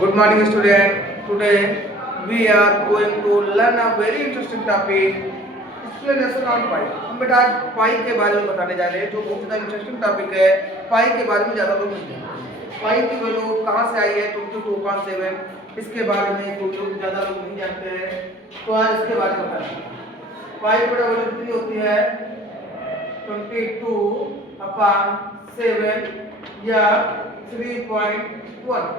Good morning, student. Today we are going to learn a very interesting topic. Explanation on pi. हम बेटा आज पाई के बारे में बताने जा रहे हैं जो बहुत ज़्यादा इंटरेस्टिंग टॉपिक है। पाई के बारे में ज़्यादा लोग नहीं जानते। पाई की वैल्यू कहाँ से आई है 22.7 इसके बारे में कुछ लोग ज़्यादा लोग नहीं जानते हैं। तो आज इसके बारे में बताते हैं। पाई की वैल्यू कितनी होती है 22/7 या 3.1।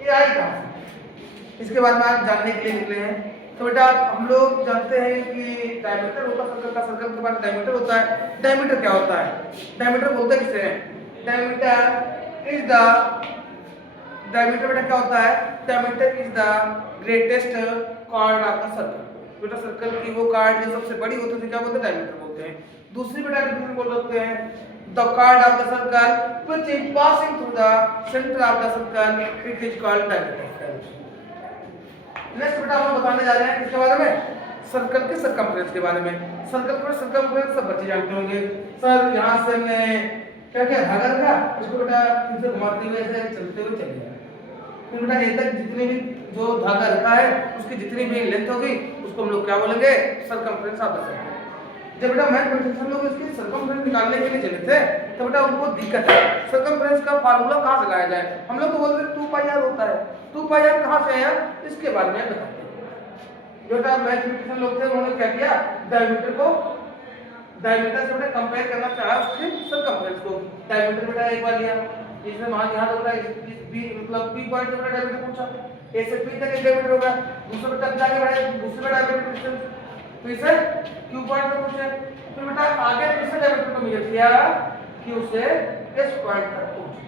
ये आई कहाँ से? इसके बारे में आप जानने के लिए निकले हैं। तो बेटा हम लोग जानते हैं कि डायमीटर होता है सर्कल का, सर्कल के बाद डायमीटर होता है। डायमीटर क्या होता है? डायमीटर बोलते हैं किसे? डायमीटर इज द डायमीटर बेटा क्या होता है? Diameter is the greatest chord of the circle. बेटा सर्कल की वो कॉर्ड जो सबसे बड़ी होती है क्या बोलते हैं? डायमीटर बोलते हैं। दूसरी बेटा डिफरेंस बोल सकते हैं the chord of the circle which is passing through the center of the circle it is called diameter। Next बेटा हम बताने जा रहे हैं किसके बारे में? सर्कल के सर्कमफ्रेंस के बारे में। सर्कल का सर्कमफ्रेंस सब बच्चे जानते होंगे। सर यहाँ से हमने क्या क्या धागा रखा, इसको बेटा फिर से घुमाते हुए ऐसे चलते हुए चले जाए। फिर बेटा ये तक जितनी भी जो धागा रखा है उसकी जितनी भी लेंथ होगी उसको हम लोग क्या बोलेंगे? Circumference of the circle. जब बेटा मैथमेटिशियन लोग इसकी सर्कमफ्रेंस निकालने के लिए चले थे तो बेटा उनको दिक्कत है सर्कमफ्रेंस का फार्मूला कहाँ से लाया जाए। हम लोग तो बोलते हैं 2πr होता है। 2πr कहाँ से आया इसके बारे में बताते हैं। बेटा मैथमेटिशियन लोग थे उन्होंने क्या किया, डायमीटर को डायमीटर से बेटा कंपेयर करना चाहा उसके सर्कमफ्रेंस को। डायमीटर बेटा एक बार लिया, इसमें मान यहाँ तो बेटा इस बी मतलब पी पॉइंट बेटा डायमीटर पूछा, ए से पी तक एक डायमीटर होगा। दूसरा बेटा जाके बढ़ाए दूसरे डायमीटर डिस्टेंस फिर से क्यू पॉइंट पे पूछे, फिर बेटा आगे दूसरे डायमीटर को मेजर किया क्यू से एस पॉइंट तक पहुंचे।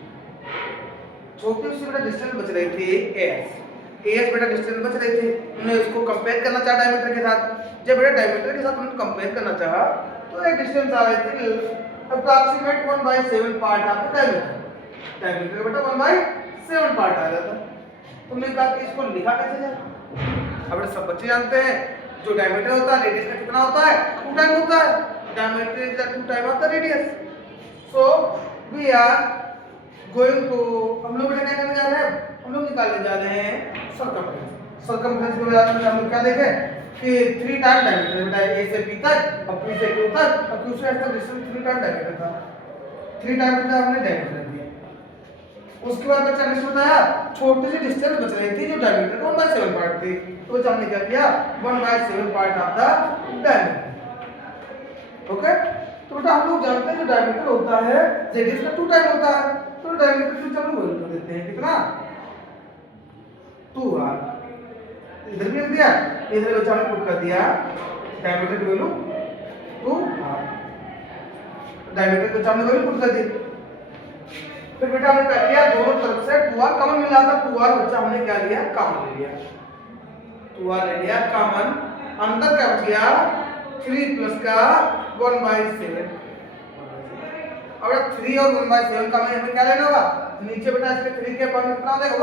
छोटी सी बेटा डिस्टेंस बच रही थी एस बेटा डिस्टेंस बच रही थी। उन्होंने इसको कंपेयर करना चाहा डायमीटर के साथ। जब बेटा डायमीटर के साथ उन्होंने कंपेयर करना चाहा तो एक डिस्टेंस आ रही थी approximate 1/7 part of the diameter. Diameter बेटा 1/7 पार्ट आ रहा था। तुमने कहा कि इसको लिखा कैसे जाए? अब सब बच्चे जानते हैं जो डायमीटर होता है रेडियस का कितना होता है 2 टाइम होता है। Diameter is the 2 time of the radius. So we are going to हम लोग क्या करने जा रहे हैं? हम लोग निकालने जा रहे हैं सर्कमफ्रेंस। सर्कमफ्रेंस के बारे में हम लोग क्या देखें कि 3 टाइम डायमीटर बेटा ए से बी तक और बी से क्यू तक और क्यू से एस तक डिस्टेंस 3 टाइम डायमीटर था। 3 टाइम बेटा हमने डायमीटर दिया। उसके बाद बच्चा ने बताया छोटी सी डिस्टेंस बच रही थी जो डायमीटर का 1/7 पार्ट थी। तो हमने क्या किया 1/7 part of the diameter. Okay, तो बेटा हम लोग जानते हैं जो डायमीटर होता है रेडियस का 2 टाइम होता है। तो डायमीटर की हम लोग वैल्यू देते हैं कितना 2r। इधर भी दिया, इधर बच्चा ने पुट कर दिया डायमीटर की वैल्यू 2r। डायमीटर को हमने वैल्यू पुट कर दी। फिर बेटा हमने क्या किया दोनों तरफ से 2r कॉमन मिला था। 2r बच्चा हमने क्या लिया कॉमन ले लिया। 2r ले लिया कॉमन, अंदर क्या बच गया 3 प्लस का 1/7। अब 3 और 1/7 का हमें क्या लेना होगा नीचे बेटा इसके 3 के पावर कितना हो जाएगा 1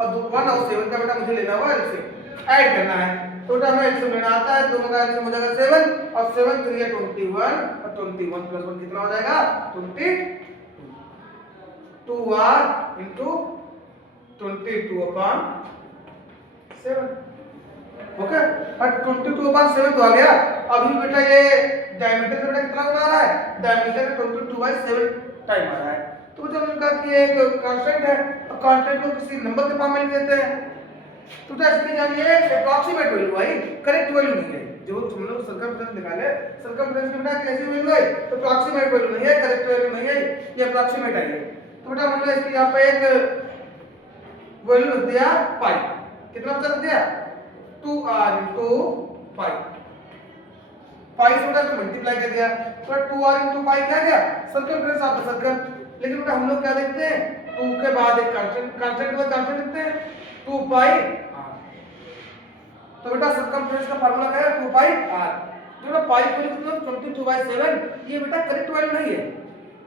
और 1 और 7 का बेटा मुझे लेना होगा इससे ऐड करना है। तो बेटा हमें इससे लेना आता है दोनों का आंसर हो जाएगा 7 और 7 3 है 21 और 21 प्लस 1 कितना हो जाएगा 22। 2r into 22/7। ओके, और 22/7 तो आ गया। अभी बेटा ये डायमीटर बेटा कितना बना रहा है डायमीटर 22/7 टाइम आ रहा है। तो जब उनका कि एक कांस्टेंट है और कांस्टेंट को किसी नंबर के फॉर्म में लिख देते हैं तो इसके जानिए अप्रॉक्सीमेट वैल्यू आई, करेक्ट वैल्यू नहीं है। जो हम लोग सर्कमफ्रेंस निकाले सर्कमफ्रेंस में बेटा कैसी वैल्यू आई तो अप्रॉक्सीमेट वैल्यू नहीं है, करेक्ट वैल्यू नहीं है, ये अप्रॉक्सीमेट आई है। तो बेटा हमने इसके यहाँ पे एक वैल्यू रख दिया पाई। कितना बचा रख दिया 2r into पाई। पाई से बेटा मल्टीप्लाई कर दिया तो 2r into पाई क्या गया सर्कमफ्रेंस ऑफ द सर्कल। लेकिन बेटा हम लोग क्या देखते हैं 2 के बाद एक कांस्टेंट, कांस्टेंट के बाद कांस्टेंट लिखते हैं 2πr। तो बेटा सर्कमफ्रेंस का फार्मूला क्या है 2πr। तो बेटा पाई को लिखते 22/7 ये बेटा करेक्ट वैल्यू नहीं है,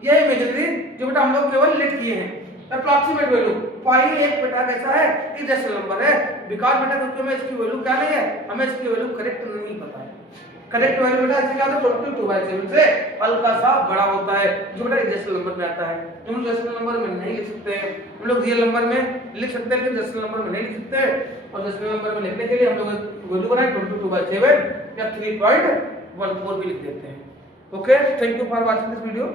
यह इमेजिनरी जो बेटा हम लोग केवल लिख किए हैं अप्रॉक्सीमेट वैल्यू। पाई एक बेटा कैसा है इरेशनल नंबर है बिकॉज़ बेटा क्योंकि हमें इसकी वैल्यू क्या नहीं है, हमें इसकी वैल्यू करेक्ट नहीं पता है। करेक्ट वैल्यू बेटा इससे क्या होता है 22/7 से हल्का सा बड़ा होता है, जो बेटा डेसिमल नंबर में आता है। तो हम डेसिमल नंबर में नहीं लिख सकते हैं, हम लोग रियल नंबर में लिख सकते हैं, लेकिन डेसिमल नंबर में नहीं लिख सकते हैं। और डेसिमल नंबर में लिखने के लिए हम लोग वैल्यू बनाए 22/7 या 3.14 भी लिख देते हैं। Okay, thank you for watching this video.